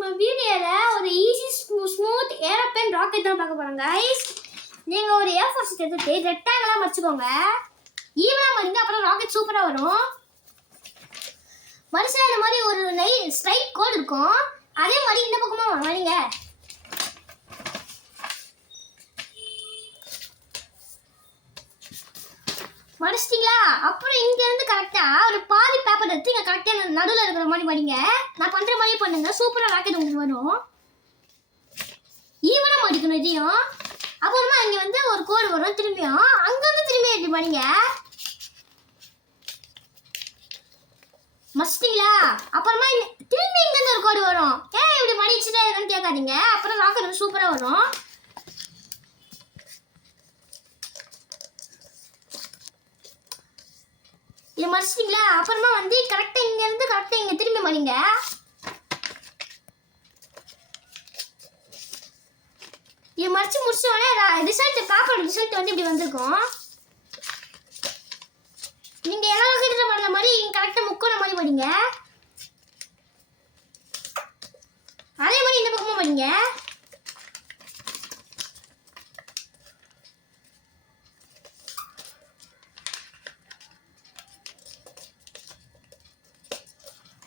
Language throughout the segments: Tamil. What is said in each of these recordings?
உங்கள் வீடியோவில் ஒரு ஈஸி ஸ்மூத் ஏரோப்ளேன் ராக்கெட் தான் பார்க்க போகிறோம் கைஸ். நீங்கள் ஒரு A4 ஷீட் எடுத்துட்டு ரெக்டாங்கிளாக மடிச்சுக்கோங்க. ஈவனாக மடிங்க, அப்புறம் ராக்கெட் சூப்பராக வரும். மனுஷன் இந்த மாதிரி ஒரு ஸ்ட்ரைட் கோடு இருக்கும், அதே மாதிரி இந்த பக்கமாக மடிங்க. மடிச்சிட்டிங்களா? அப்புறம் இங்கேருந்து கரெக்டாக ஒரு பாதி பேப்பர் எடுத்து இங்கே கரெக்டாக நடுவில் இருக்கிற மாதிரி மடிங்க. நான் பண்ணுற மாதிரி பண்ணுங்க, சூப்பராக ராக்கெட் உங்களுக்கு வரும். ஈவனாக மடிக்கணும் இதையும். அப்புறமா இங்கே வந்து ஒரு கோடு வரும், திரும்பியும் அங்கேருந்து திரும்பி எப்படி மடிங்க. மடிச்சிட்டிங்களா? அப்புறமா திரும்பி இங்கேருந்து ஒரு கோடு வரும். ஏன் இப்படி மடிச்சுதான் இருக்குன்னு கேட்காதீங்க. அப்புறம் ராக்கெட் வந்து சூப்பராக வரும். இது மடிச்சிட்டிங்களா? அப்புறமா வந்து கரெக்டாக இங்கேருந்து கரெக்டாக இங்கே திரும்பி மடிங்க. இது மடிச்சு முடிச்சோடனே ரிசல்ட் பேப்பர் ரிசல்ட் வந்து இப்படி வந்திருக்கும். நீங்கள் எல்லா வகையில் பண்ண மாதிரி கரெக்டாக முக்கோண மாதிரி படிங்க. அதே மாதிரி இந்த பக்கமும் படிங்க.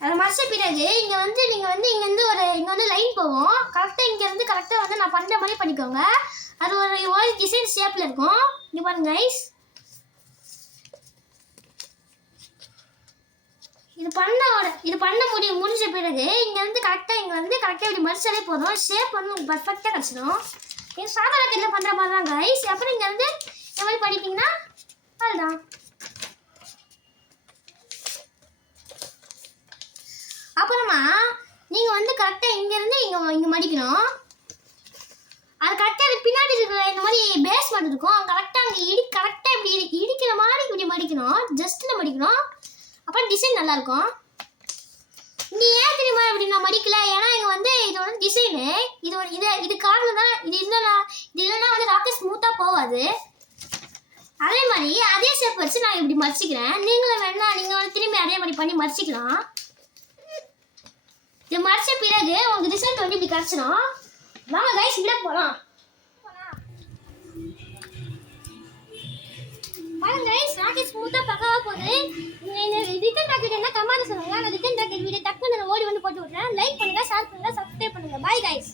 அதை மடிச்ச பிறகு இங்கே வந்து இங்கேருந்து இங்கே வந்து லைன் போகும். கரெக்டாக இங்கேருந்து கரெக்டாக வந்து நான் பண்ணுற மாதிரி பண்ணிக்கோங்க. அது ஒரு டிசைன் ஷேப்பில் இருக்கும். இங்கே பாருங்க கைஸ். இது பண்ண முடிஞ்ச பிறகு இங்கேருந்து கரெக்டாக இப்படி மடிச்சாலே போதும். ஷேப் வந்து உங்களுக்கு பர்ஃபெக்டாக கிடச்சிடும். நீங்கள் சாதா ராக்கெட்டில் பண்ணுற மாதிரி தான் கைஸ். அப்புறம் இங்கேருந்து இந்த மாதிரி பண்ணிட்டீங்கன்னா அதுதான். அப்புறமா நீங்கள் வந்து கரெக்டாக இங்கேருந்து இங்கே மடிக்கணும். அது கரெக்டாக அது பின்னாடி இருக்கிற இந்த மாதிரி பேஸ் மட்டும் இருக்கும். கரெக்டாக அங்கே கரெக்டாக இப்படி இடிக்கிற மாதிரி இப்படி மடிக்கணும். ஜஸ்ட்டில் மடிக்கணும். அப்புறம் டிசைன் நல்லாயிருக்கும். நீ ஏன் தெரியுமா இப்படி நான் மடிக்கல? ஏன்னா இங்கே வந்து இது வந்து டிசைனு. இது காரணம் தான். இது இல்லைன்னா வந்து ராக்கெட் ஸ்மூத்தாக போகாது. அதே மாதிரி அதே ஷேப் வச்சு நான் இப்படி மடிச்சிக்கிறேன். நீங்களும் வேணா நீங்கள் வந்து திரும்பி அதே மாதிரி பண்ணி மடிச்சிக்கலாம். இது மடிச்ச பிறகு உங்களுக்கு ரிசல்ட் வந்து இப்படி கிடச்சிடும். வாங்க கைஸ் இப்படியே போகலாம். பாருங்க கைஸ், ராக்கெட் ஸ்மூத்தாக பக்காவாக போகுது. ரிட்டன் ராக்கெட் என்ன கமெண்ட் சொல்லுங்க. நான் ரிட்டன் ராக்கெட் வீடியோ டக்குன்னு ஓடி வந்து போட்டு விட்றேன். லைக் பண்ணுங்கள், ஷேர் பண்ணுங்கள், சப்ஸ்கிரைப் பண்ணுங்கள். Bye guys.